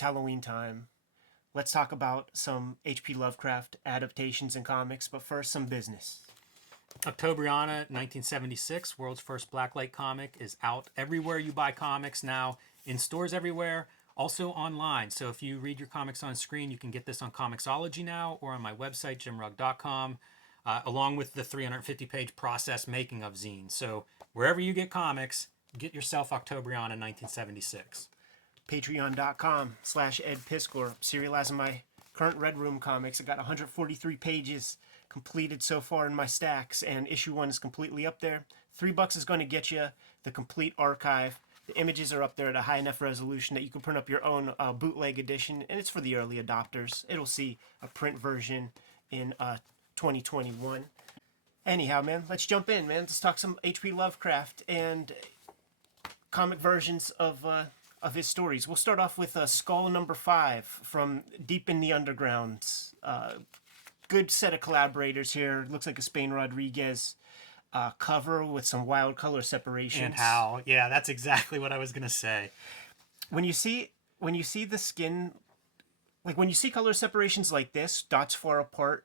It's Halloween time. Let's talk about some H.P. Lovecraft adaptations and comics, but first, some business. Octobriana, 1976, world's first blacklight comic, is out everywhere you buy comics now, in stores everywhere, also online. So if you read your comics on screen, you can get this on Comixology now or on my website, jimrugg.com, along with the 350-page process making of zines. So wherever you get comics, get yourself Octobriana 1976. Patreon.com/Ed Piskor. Serializing my current Red Room comics. I got 143 pages completed so far in my stacks, and issue 1 is completely up there. $3 is going to get you the complete archive. The images are up there at a high enough resolution that you can print up your own bootleg edition, and it's for the early adopters. It'll see a print version in 2021. Anyhow, man, let's jump in, man. Let's talk some H.P. Lovecraft and comic versions of his stories. We'll start off with Skull number 5 from Deep in the Underground. Good set of collaborators here. Looks like a Spain Rodriguez cover with some wild color separations. And how? Yeah, that's exactly what I was gonna say. When you see the skin, like when you see color separations like this, dots far apart,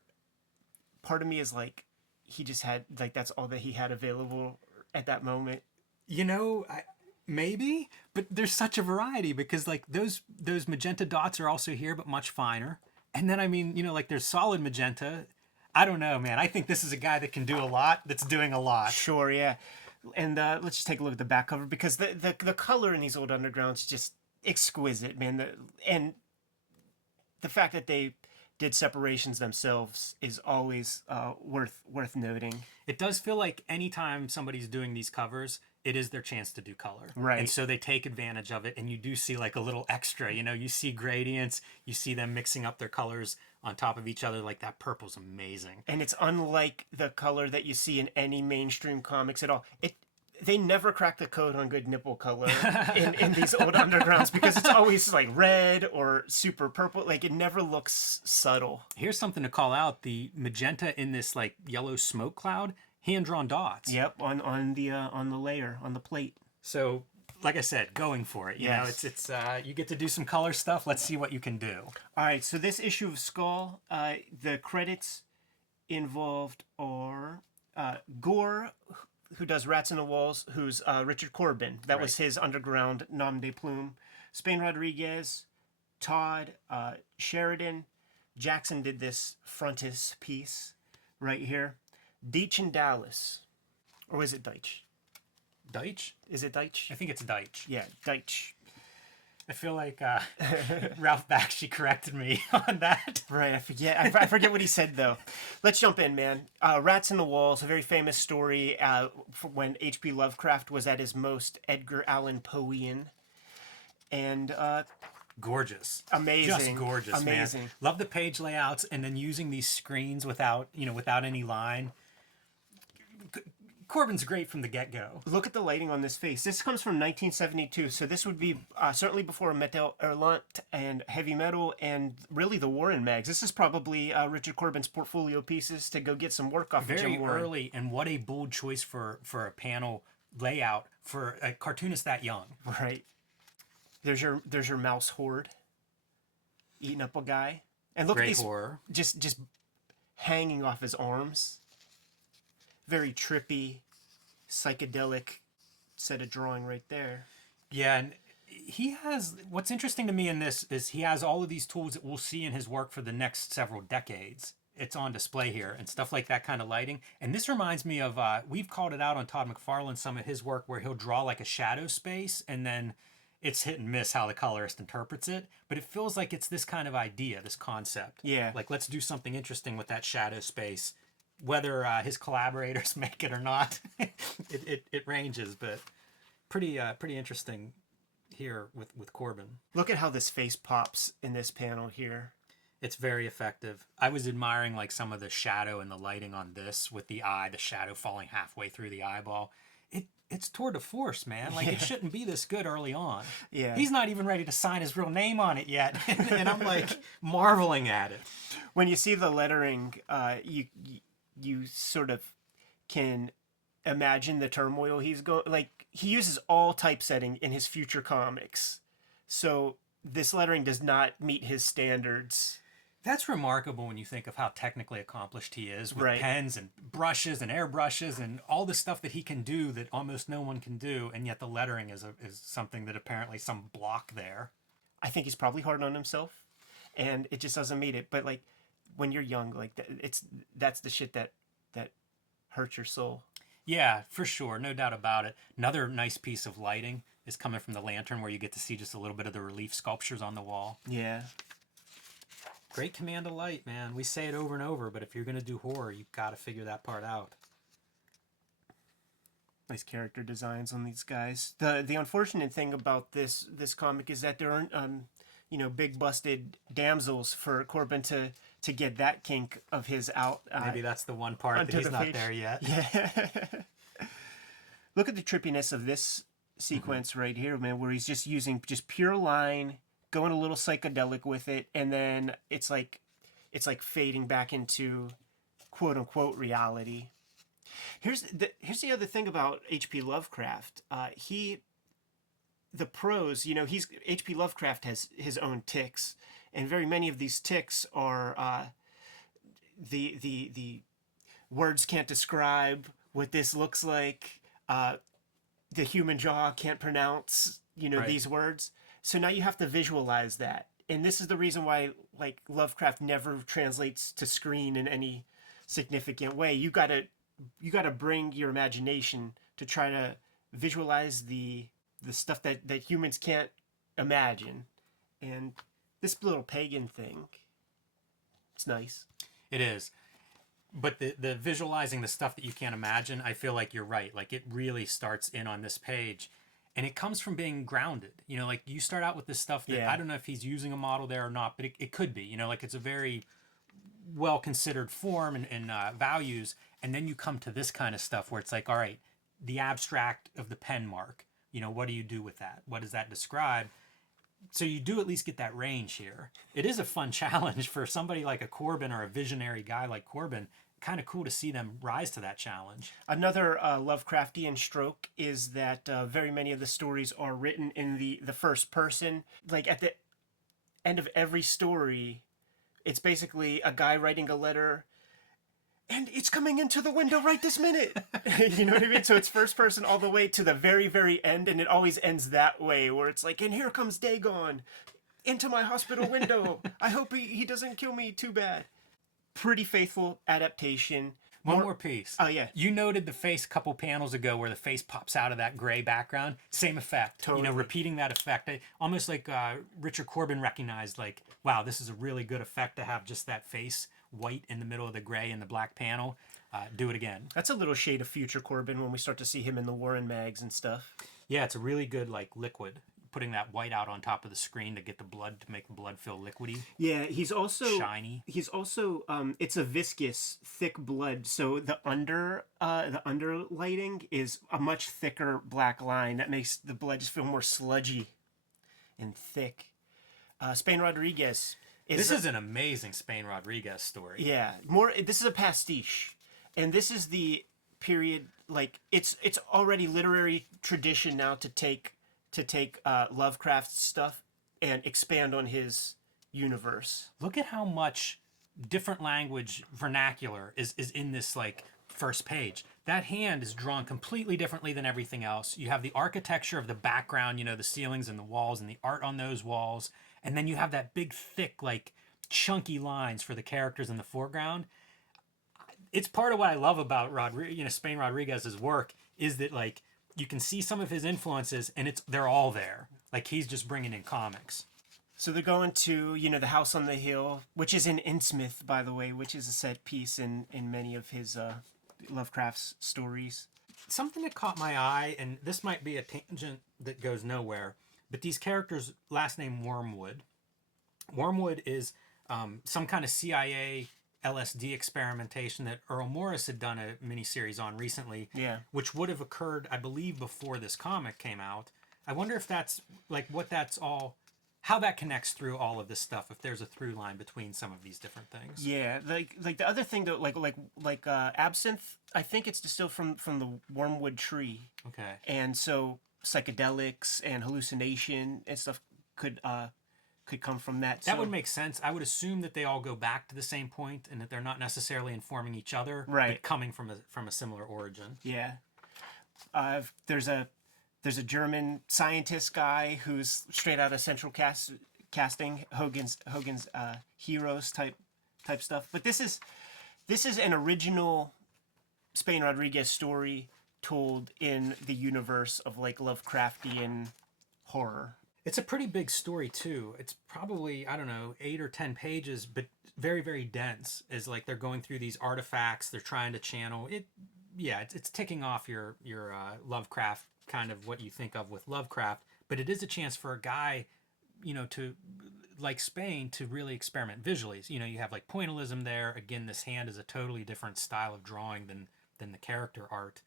part of me is like, he just had, like, that's all that he had available at that moment. You know, maybe, but there's such a variety because like those magenta dots are also here, but much finer. And then, I mean, you know, like there's solid magenta. I don't know, man. I think this is a guy that can do a lot, that's doing a lot. Sure, yeah. And let's just take a look at the back cover, because the color in these old Undergrounds is just exquisite, man. And the fact that they did separations themselves is always worth noting. It does feel like anytime somebody's doing these covers, it is their chance to do color. Right. And so they take advantage of it, and you do see like a little extra, you know, you see gradients, you see them mixing up their colors on top of each other. Like that purple's amazing. And it's unlike the color that you see in any mainstream comics at all. They never crack the code on good nipple color in these old Undergrounds, because it's always like red or super purple. Like, it never looks subtle. Here's something to call out. The magenta in this like yellow smoke cloud, hand-drawn dots. Yep, on the layer, on the plate. So, like I said, going for it. You know, it's you get to do some color stuff. Let's see what you can do. All right, so this issue of Skull, the credits involved are Gore, who does Rats in the Walls, who's Richard Corbin. That was his Underground nom de plume. Spain Rodriguez, Todd, Sheridan. Jackson did this frontispiece right here. Deitch and Dallas. Or is it Deitch? Deitch? Is it Deitch? I think it's Deitch. Yeah, Deitch. I feel like Ralph Bakshi corrected me on that. Right, I forget. I forget what he said, though. Let's jump in, man. Rats in the Walls, a very famous story when H.P. Lovecraft was at his most Edgar Allan Poe-ian. And gorgeous. Amazing. Just gorgeous, amazing. Man. Love the page layouts, and then using these screens without any line. Corbin's great from the get-go. Look at the lighting on this face. This comes from 1972, so this would be certainly before Metal Hurlant and Heavy Metal and really the Warren mags. This is probably Richard Corbin's portfolio pieces to go get some work off of Jim Warren. Very early, and what a bold choice for a panel layout for a cartoonist that young. Right. There's your mouse horde eating up a guy. And look Great at these horror. Just hanging off his arms. Very trippy, psychedelic set of drawing right there. Yeah, and he has, what's interesting to me in this is he has all of these tools that we'll see in his work for the next several decades. It's on display here, and stuff like that kind of lighting. And this reminds me of, we've called it out on Todd McFarlane, some of his work where he'll draw like a shadow space, and then it's hit and miss how the colorist interprets it. But it feels like it's this kind of idea, this concept. Yeah. Like, let's do something interesting with that shadow space. Whether his collaborators make it or not, it ranges, but pretty interesting here with Corbin. Look at how this face pops in this panel here. It's very effective. I was admiring like some of the shadow and the lighting on this with the eye, the shadow falling halfway through the eyeball. It's tour de force, man. Like, it shouldn't be this good early on. Yeah. He's not even ready to sign his real name on it yet, and I'm like marveling at it. When you see the lettering, you sort of can imagine the turmoil he's going. Like, he uses all typesetting in his future comics, so this lettering does not meet his standards. That's remarkable when you think of how technically accomplished he is with Right. pens and brushes and airbrushes and all the stuff that he can do that almost no one can do, and yet the lettering is something that apparently some block there. I think he's probably hard on himself, and it just doesn't meet it. But like when you're young, like that's the shit that hurts your soul. Yeah, for sure, no doubt about it. Another nice piece of lighting is coming from the lantern, where you get to see just a little bit of the relief sculptures on the wall. Yeah. Great command of light, man. We say it over and over, but if you're going to do horror, you've got to figure that part out. Nice character designs on these guys. The unfortunate thing about this comic is that there aren't big busted damsels for Corbin to get that kink of his out. Maybe that's the one part that he's not there yet. Yeah. Look at the trippiness of this sequence right here, man, where he's just using just pure line, going a little psychedelic with it, and then it's like fading back into quote unquote reality. Here's the other thing about H.P. Lovecraft. The prose, H.P. Lovecraft has his own tics, and very many of these tics are the words can't describe what this looks like. The human jaw can't pronounce Right. these words. So now you have to visualize that, and this is the reason why like Lovecraft never translates to screen in any significant way. You gotta bring your imagination to try to visualize the stuff that humans can't imagine. And this little pagan thing, it's nice. It is. But the visualizing the stuff that you can't imagine, I feel like you're right. Like, it really starts in on this page. And it comes from being grounded. Like, you start out with this stuff that, Yeah. I don't know if he's using a model there or not, but it could be. Like, it's a very well-considered form and values. And then you come to this kind of stuff where it's like, all right, the abstract of the pen mark. What do you do with that? What does that describe? So you do at least get that range here. It is a fun challenge for somebody like a Corbin or a visionary guy like Corbin. Kind of cool to see them rise to that challenge. Another Lovecraftian stroke is that very many of the stories are written in the first person. Like at the end of every story, it's basically a guy writing a letter, and it's coming into the window right this minute. You know what I mean? So it's first person all the way to the very, very end, and it always ends that way, where it's like, and here comes Dagon into my hospital window. I hope he doesn't kill me too bad. Pretty faithful adaptation. One more piece. Oh, yeah. You noted the face a couple panels ago where the face pops out of that gray background. Same effect. Totally. Repeating that effect. Almost like Richard Corbin recognized, like, wow, this is a really good effect to have just that face white in the middle of the gray and the black panel. Do it again. That's a little shade of future Corbin when we start to see him in the Warren mags and stuff. Yeah, it's a really good, like, liquid. Putting that white out on top of the screen to get the blood, to make the blood feel liquidy. Yeah, he's also shiny. He's also it's a viscous, thick blood. So the underlighting is a much thicker black line that makes the blood just feel more sludgy and thick. Spain Rodriguez. This is an amazing Spain Rodriguez story. Yeah, this is a pastiche, and this is the period. Like it's already literary tradition now to take Lovecraft's stuff and expand on his universe. Look at how much different language vernacular is in this like first page. That hand is drawn completely differently than everything else. You have the architecture of the background, the ceilings and the walls and the art on those walls, and then you have that big thick like chunky lines for the characters in the foreground. It's part of what I love about Spain Rodriguez's work is that like you can see some of his influences, and they're all there. Like, he's just bringing in comics. So they're going to, the house on the hill, which is in Innsmouth, by the way, which is a set piece in many of his Lovecraft's stories. Something that caught my eye, and this might be a tangent that goes nowhere, but these characters' last name Wormwood. Wormwood is some kind of CIA LSD experimentation that Earl Morris had done a miniseries on recently, which would have occurred, I believe, before this comic came out. I wonder if that's like how that connects through all of this stuff. If there's a through line between some of these different things. Yeah, like the other thing though, like absinthe. I think it's distilled from the wormwood tree. Okay. And so psychedelics and hallucination and stuff could could come from that. That would make sense. I would assume that they all go back to the same point and that they're not necessarily informing each other, right, but coming from a similar origin. Yeah. There's a German scientist guy who's straight out of Central Casting, Hogan's Heroes type stuff. But this is an original Spain Rodriguez story told in the universe of like Lovecraftian horror. It's a pretty big story too. It's probably, I don't know, 8 or 10 pages, but very, very dense. As like they're going through these artifacts, they're trying to channel it. Yeah, it's ticking off your Lovecraft, kind of what you think of with Lovecraft, but it is a chance for a guy, to like Spain, to really experiment visually. So, you have like pointillism there. Again, this hand is a totally different style of drawing than the character art,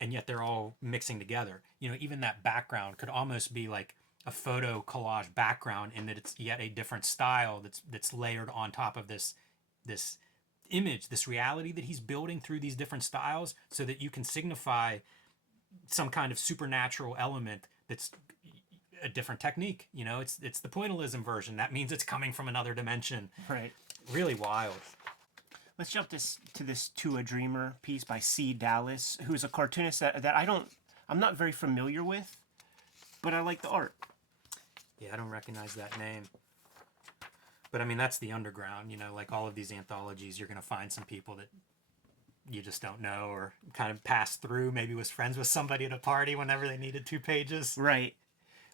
and yet they're all mixing together. Even that background could almost be like a photo collage background, in that it's yet a different style that's layered on top of this image, this reality that he's building through these different styles, so that you can signify some kind of supernatural element that's a different technique. It's the pointillism version. That means it's coming from another dimension. Right. Really wild. Let's jump to this To a Dreamer piece by C. Dallas, who's a cartoonist that I'm not very familiar with, but I like the art. Yeah, I don't recognize that name. But I mean, that's the underground, like all of these anthologies, you're going to find some people that you just don't know, or kind of pass through, maybe was friends with somebody at a party whenever they needed 2 pages. Right.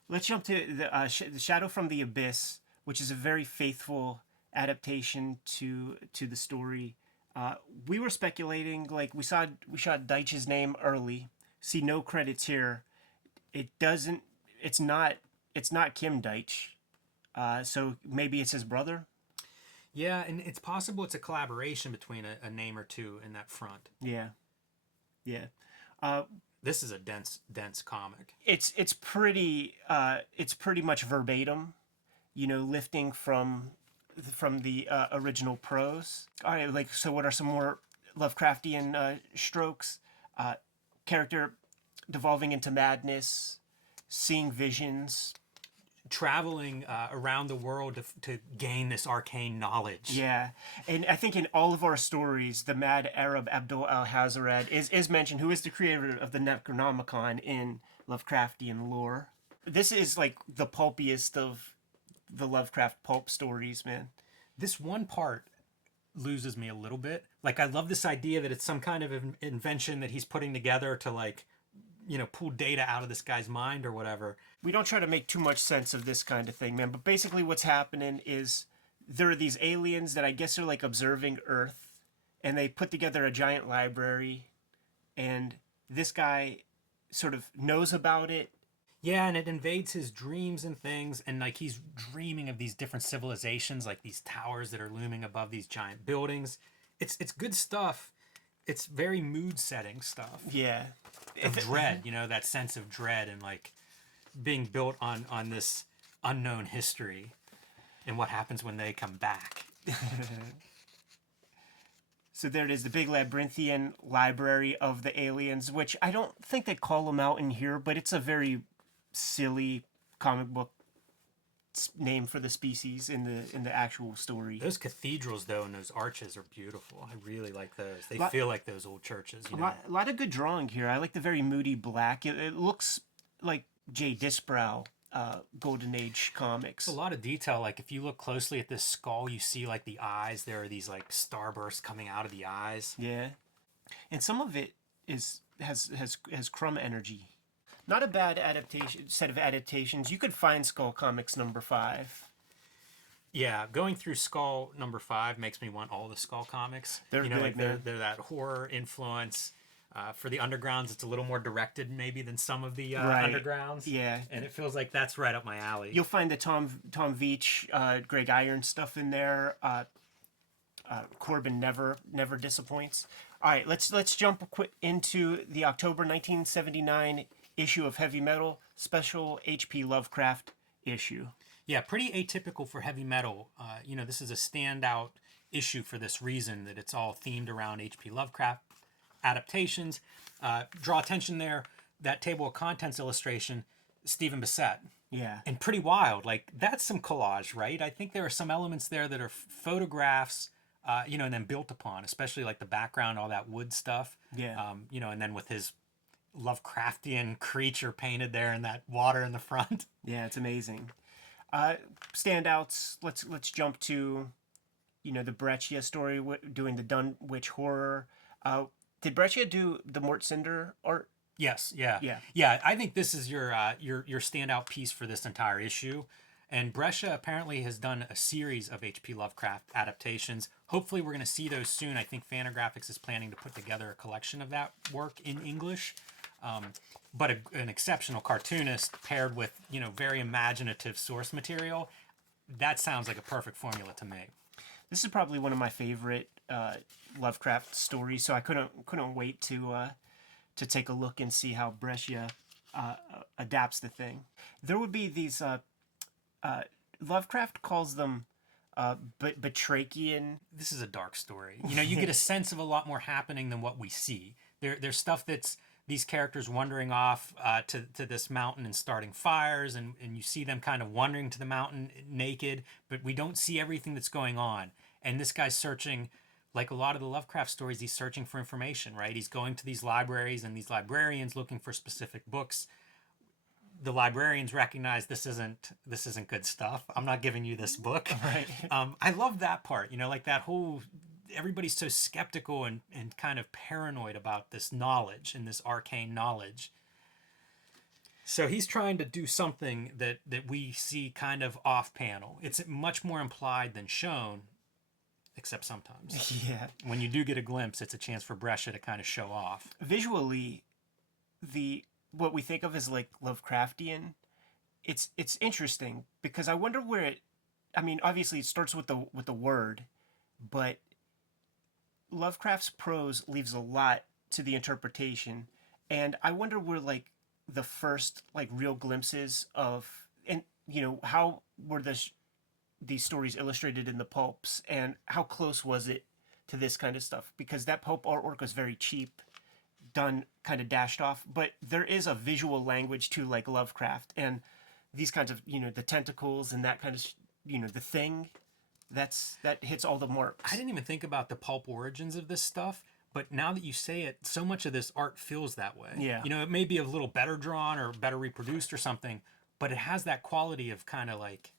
Let's jump to the Shadow from the Abyss, which is a very faithful adaptation to the story. We were speculating, like we shot Deitch's name early. See no credits here. It's not Kim Deitch. So maybe it's his brother. Yeah, and it's possible it's a collaboration between a name or two in that front. Yeah. This is a dense comic. It's pretty much verbatim, lifting from the original prose. All right, so what are some more Lovecraftian strokes? Character devolving into madness, seeing visions, traveling around the world to gain this arcane knowledge. Yeah, and I think in all of our stories, the mad Arab Abdul al-Hazarad is mentioned, who is the creator of the Necronomicon in Lovecraftian lore. This is like the pulpiest of the Lovecraft pulp stories, man. This one part loses me a little bit. Like, I love this idea that it's some kind of invention that he's putting together to, like, pull data out of this guy's mind or whatever. We don't try to make too much sense of this kind of thing, man. But basically what's happening is there are these aliens that I guess are like observing Earth, and they put together a giant library, and this guy sort of knows about it. Yeah, and it invades his dreams and things, and like he's dreaming of these different civilizations, like these towers that are looming above these giant buildings. It's good stuff. It's very mood setting stuff. Yeah. Of dread, that sense of dread and like being built on this unknown history and what happens when they come back. So there it is, the big labyrinthian library of the aliens, which I don't think they call them out in here, but it's a very silly comic book name for the species in the actual story. Those cathedrals, though, and those arches are beautiful. I really like those. They feel like those old churches. A lot of good drawing here. I like the very moody black. It looks like Jay Disbrow Golden Age comics. A lot of detail. Like if you look closely at this skull, you see like the eyes. There are these like starbursts coming out of the eyes. Yeah, and some of it has Crumb energy. Not a bad set of adaptations. You could find Skull Comics #5. Yeah, going through Skull #5 makes me want all the Skull comics. They're good, like man. They're that horror influence. For the Undergrounds, it's a little more directed maybe than some of the Right. Undergrounds. Yeah. And it feels like that's right up my alley. You'll find the Tom Veitch, Greg Iron stuff in there. Corbin never disappoints. All right, let's jump into the October 1979 issue of Heavy Metal, special H.P. Lovecraft issue. Yeah, pretty atypical for Heavy Metal. This is a standout issue for this reason, that it's all themed around H.P. Lovecraft adaptations. Draw attention there, that table of contents illustration, Stephen Bissette. Yeah. and pretty wild. Like that's some collage, right? I think there are some elements there that are photographs, and then built upon, especially like the background, all that wood stuff. Yeah. And then with his Lovecraftian creature painted there and that water in the front. Yeah, it's amazing. Standouts. Let's jump to, the Breccia story, doing the Dunwich horror. Did Breccia do the Mort Cinder art? Yes, yeah, Yeah. yeah. I think this is your standout piece for this entire issue. And Brescia apparently has done a series of H.P. Lovecraft adaptations. Hopefully, we're going to see those soon. I think Fantagraphics is planning to put together a collection of that work in English. But an exceptional cartoonist paired with very imaginative source material. That sounds like a perfect formula to me. This is probably one of my favorite Lovecraft stories, so I couldn't wait to take a look and see how Brescia adapts the thing. There would be these Lovecraft calls them Batrachian. This is a dark story. You get a sense of a lot more happening than what we see. There's stuff that's these characters wandering off to this mountain and starting fires, and you see them kind of wandering to the mountain naked, but we don't see everything that's going on. And this guy's searching, like a lot of the Lovecraft stories, he's searching for information, right? He's going to these libraries and these librarians looking for specific books. The librarians recognize this isn't good stuff. I'm not giving you this book. Right. I love that part, like that whole, everybody's so skeptical and kind of paranoid about this knowledge and this arcane knowledge. So he's trying to do something that we see kind of off panel. It's much more implied than shown, except sometimes. Yeah. When you do get a glimpse, it's a chance for Brescia to kind of show off. Visually, what we think of as like Lovecraftian, it's interesting because I wonder where it. I mean, obviously it starts with the word, but Lovecraft's prose leaves a lot to the interpretation, and I wonder where like the first like real glimpses of, and how were these stories illustrated in the pulps, and how close was it to this kind of stuff, because that pulp artwork was very cheap, done kind of dashed off, but there is a visual language to like Lovecraft, and these kinds of the tentacles and that kind of the thing that hits all the marks. I didn't even think about the pulp origins of this stuff, but now that you say it, so much of this art feels that way. Yeah. It may be a little better drawn or better reproduced or something, but it has that quality of kind of like,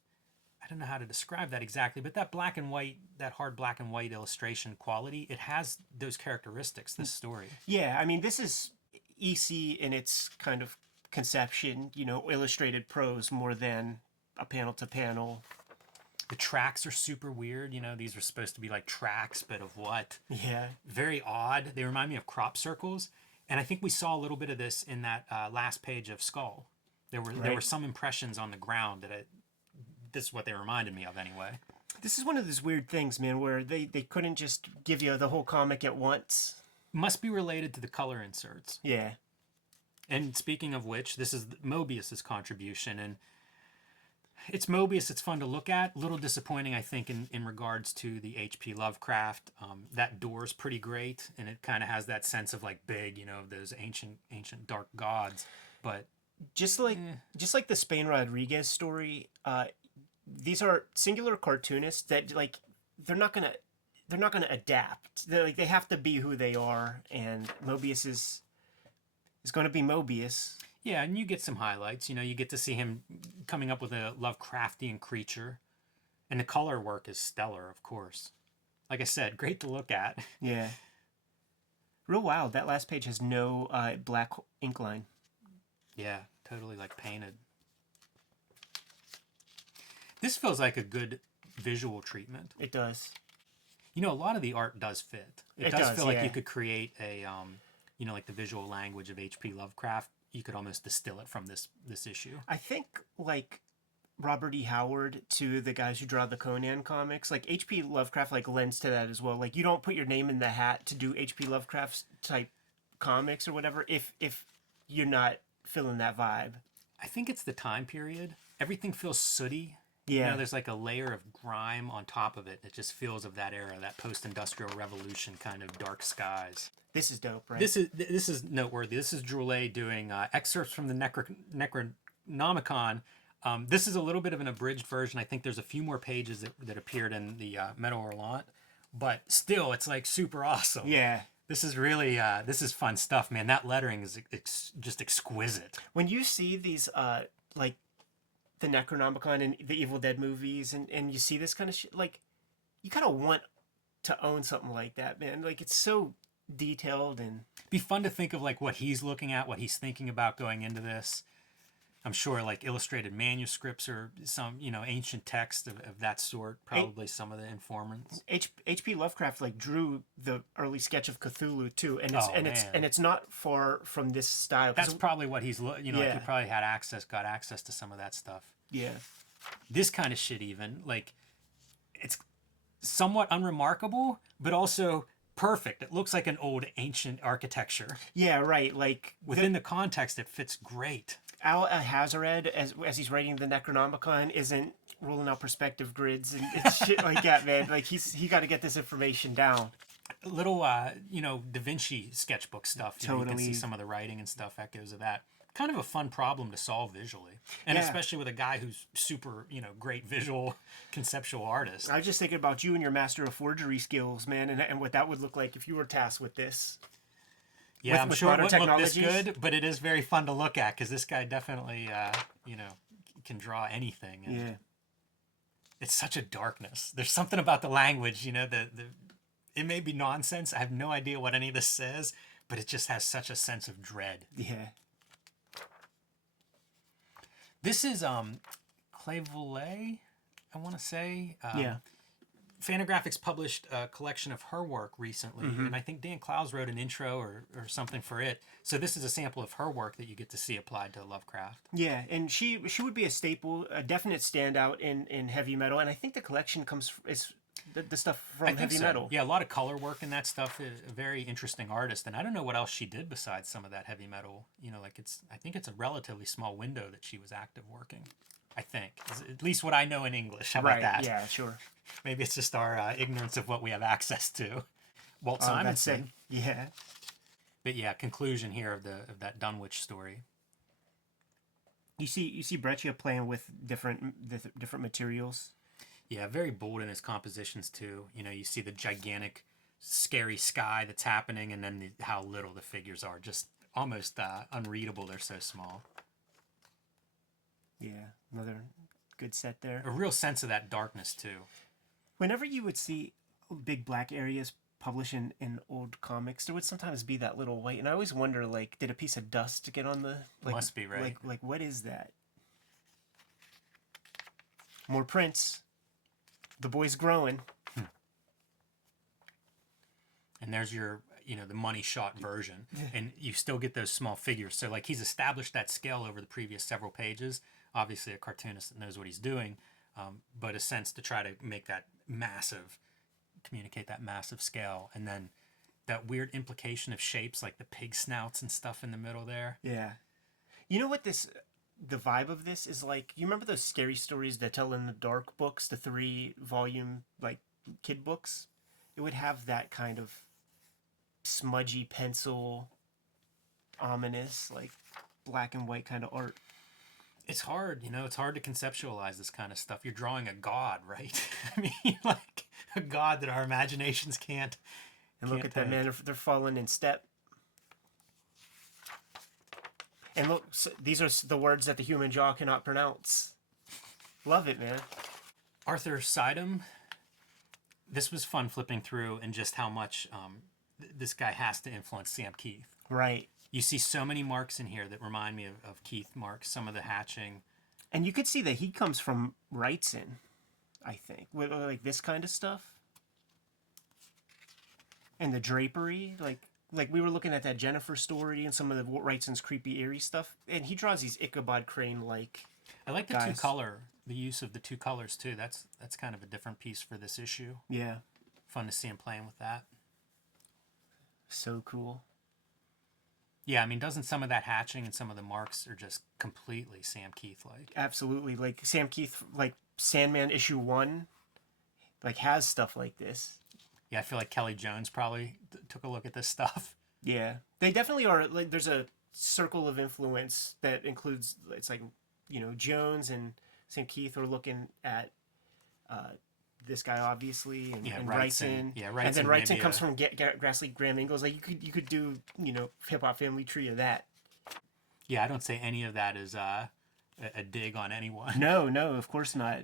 I don't know how to describe that exactly, but that black and white, that hard black and white illustration quality, it has those characteristics, this story. Yeah, I mean, this is EC in its kind of conception, illustrated prose more than a panel to panel. The tracks are super weird. These are supposed to be like tracks, but of what? Yeah. Very odd. They remind me of crop circles. And I think we saw a little bit of this in that last page of Skull. There were some impressions on the ground that this is what they reminded me of anyway. This is one of those weird things, man, where they couldn't just give you the whole comic at once. Must be related to the color inserts. Yeah. And speaking of which, this is Mobius's contribution, and it's Mobius. It's fun to look at. A little disappointing, I think, in regards to the H.P. Lovecraft. That door's pretty great, and it kind of has that sense of like big, those ancient dark gods. But just like the Spain Rodriguez story, these are singular cartoonists that like they're not gonna adapt. They have to be who they are, and Mobius is going to be Mobius. Yeah, and you get some highlights. You get to see him coming up with a Lovecraftian creature. And the color work is stellar, of course. Like I said, great to look at. Yeah. Real wild. That last page has no black ink line. Yeah, totally like painted. This feels like a good visual treatment. It does. A lot of the art does fit. It does feel like you could create a, like the visual language of H.P. Lovecraft. You could almost distill it from this issue. I think like Robert E. Howard to the guys who draw the Conan comics, like H.P. Lovecraft like lends to that as well. Like you don't put your name in the hat to do H.P. Lovecraft type comics or whatever if you're not feeling that vibe. I think it's the time period. Everything feels sooty. Yeah. There's like a layer of grime on top of it. It just feels of that era, that post-industrial revolution kind of dark skies. This is dope, right? This is noteworthy. This is Droulet doing excerpts from the Necronomicon This is a little bit of an abridged version. I think there's a few more pages that appeared in the Meadow Orlant, but still, it's like super awesome. Yeah. This is really this is fun stuff, man. That lettering is just exquisite. When you see these like the Necronomicon and the Evil Dead movies, and you see this kind of shit, like you kind of want to own something like that, man. Like it's so detailed and Be fun to think of like what he's looking at, what he's thinking about going into this. I'm sure like illustrated manuscripts or some, ancient text of that sort, probably some of the informants. H.P. Lovecraft like drew the early sketch of Cthulhu too, and it's not far from this style. That's probably what he's like he probably got access to some of that stuff. Yeah. This kind of shit even, like it's somewhat unremarkable, but also perfect. It looks like an old ancient architecture. Yeah, right. Like within the context, it fits great. Al Hazared, as he's writing the Necronomicon, isn't rolling out perspective grids and shit like that, man. Like he got to get this information down. Little, Da Vinci sketchbook stuff. Totally. You can see some of the writing and stuff echoes of that. Kind of a fun problem to solve visually, and especially with a guy who's super, great visual conceptual artist. I was just thinking about you and your master of forgery skills, man, and what that would look like if you were tasked with this. Yeah, I'm sure it wouldn't look this good, but it is very fun to look at because this guy definitely, can draw anything. And yeah. It's such a darkness. There's something about the language, it may be nonsense. I have no idea what any of this says, but it just has such a sense of dread. Yeah. This is Clayville, I want to say. Yeah. Fantagraphics published a collection of her work recently, and I think Dan Clowes wrote an intro or something for it. So this is a sample of her work that you get to see applied to Lovecraft. Yeah, and she would be a staple, a definite standout in heavy metal, and I think the collection is the stuff from heavy metal. Yeah, a lot of color work in that stuff. A very interesting artist, and I don't know what else she did besides some of that heavy metal. I think it's a relatively small window that she was active working. I think, at least what I know in English. How about that? Yeah, sure. Maybe it's just our ignorance of what we have access to. Walt Simonson. Yeah. But yeah, conclusion here of that Dunwich story. You see Breccia playing with different materials. Yeah, very bold in his compositions too. You see the gigantic, scary sky that's happening, and then how little the figures are. Just almost unreadable. They're so small. Yeah, another good set there. A real sense of that darkness too. Whenever you would see big black areas published in old comics, there would sometimes be that little white, and I always wonder, like, did a piece of dust get on the? Must be, right? Like what is that? More prints. The boy's growing. And there's your, the money shot version, and you still get those small figures. So like he's established that scale over the previous several pages. Obviously, a cartoonist that knows what he's doing, but a sense to try to make that communicate that massive scale, and then that weird implication of shapes like the pig snouts and stuff in the middle there. Yeah. You know what the vibe of this is like? You remember those scary stories that tell in the dark books, the 3-volume like kid books? It would have that kind of smudgy pencil, ominous, like black and white kind of art. It's hard, it's hard to conceptualize this kind of stuff. You're drawing a god, right? I mean, like a god that our imaginations can't. And look at that, man. They're falling in step. And look, these are the words that the human jaw cannot pronounce. Love it, man. Arthur Sidham. This was fun flipping through, and just how much this guy has to influence Sam Keith. Right. You see so many marks in here that remind me of Keith marks, some of the hatching. And you could see that he comes from Wrightson, I think, with like this kind of stuff. And the drapery, like we were looking at that Jennifer story and some of the Wrightson's creepy, eerie stuff. And he draws these Ichabod Crane-like I like the guys. the use of the two colors too. That's kind of a different piece for this issue. Yeah. Fun to see him playing with that. So cool. Yeah, I mean, doesn't some of that hatching and some of the marks are just completely Sam Keith-like? Absolutely. Like Sam Keith, like Sandman issue 1, like has stuff like this. Yeah, I feel like Kelly Jones probably took a look at this stuff. Yeah. They definitely are. Like, there's a circle of influence that includes, it's like Jones and St. Keith are looking at this guy obviously, and Wrightson. Yeah, Wrightson. And then Wrightson comes from Grassley Graham Ingalls. Like you could do Hip Hop Family Tree of that. Yeah, I don't say any of that is a dig on anyone. No, of course not.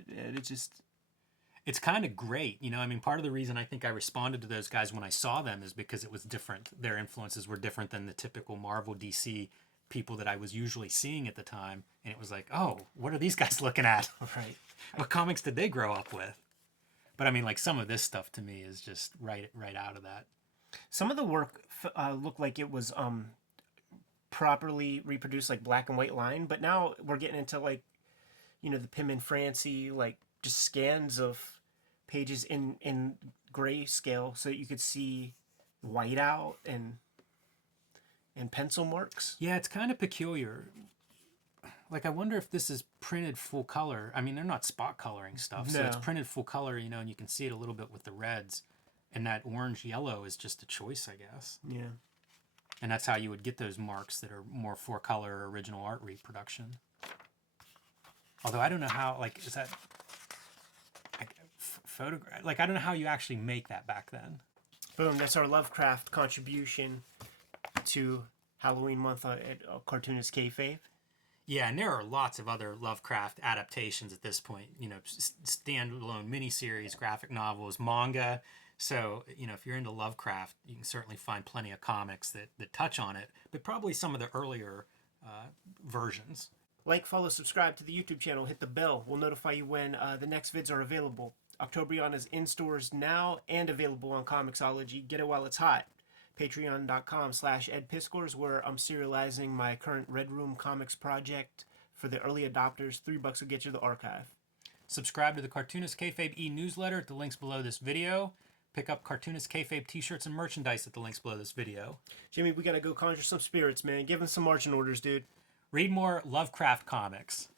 It's kind of great, I mean, part of the reason I think I responded to those guys when I saw them is because it was different. Their influences were different than the typical Marvel, DC people that I was usually seeing at the time, and it was like, oh, what are these guys looking at? Right. What comics did they grow up with? But I mean, like, some of this stuff to me is just right out of that. Some of the work looked like it was properly reproduced, like black and white line, but now we're getting into like the Pim and Francie, like just scans of pages in grayscale so that you could see whiteout and pencil marks. Yeah, it's kind of peculiar. Like, I wonder if this is printed full color. I mean, they're not spot coloring stuff, so it's printed full color, and you can see it a little bit with the reds, and that orange yellow is just a choice, I guess. Yeah. And that's how you would get those marks that are more for color original art reproduction. Although I don't know how, like, is that photograph? Like, I don't know how you actually make that back then. Boom, that's our Lovecraft contribution to Halloween month at Cartoonist Kayfabe. Yeah, and there are lots of other Lovecraft adaptations at this point. Standalone miniseries, graphic novels, manga. So, if you're into Lovecraft, you can certainly find plenty of comics that touch on it, but probably some of the earlier versions. Like, follow, subscribe to the YouTube channel, hit the bell. We'll notify you when the next vids are available. Octobrion is in stores now and available on Comixology. Get it while it's hot. Patreon.com/EdPiscors, where I'm serializing my current Red Room Comics project for the early adopters. $3 will get you the archive. Subscribe to the Cartoonist Kayfabe e-newsletter at the links below this video. Pick up Cartoonist Kayfabe t-shirts and merchandise at the links below this video. Jimmy, we gotta go conjure some spirits, man. Give them some marching orders, dude. Read more Lovecraft comics.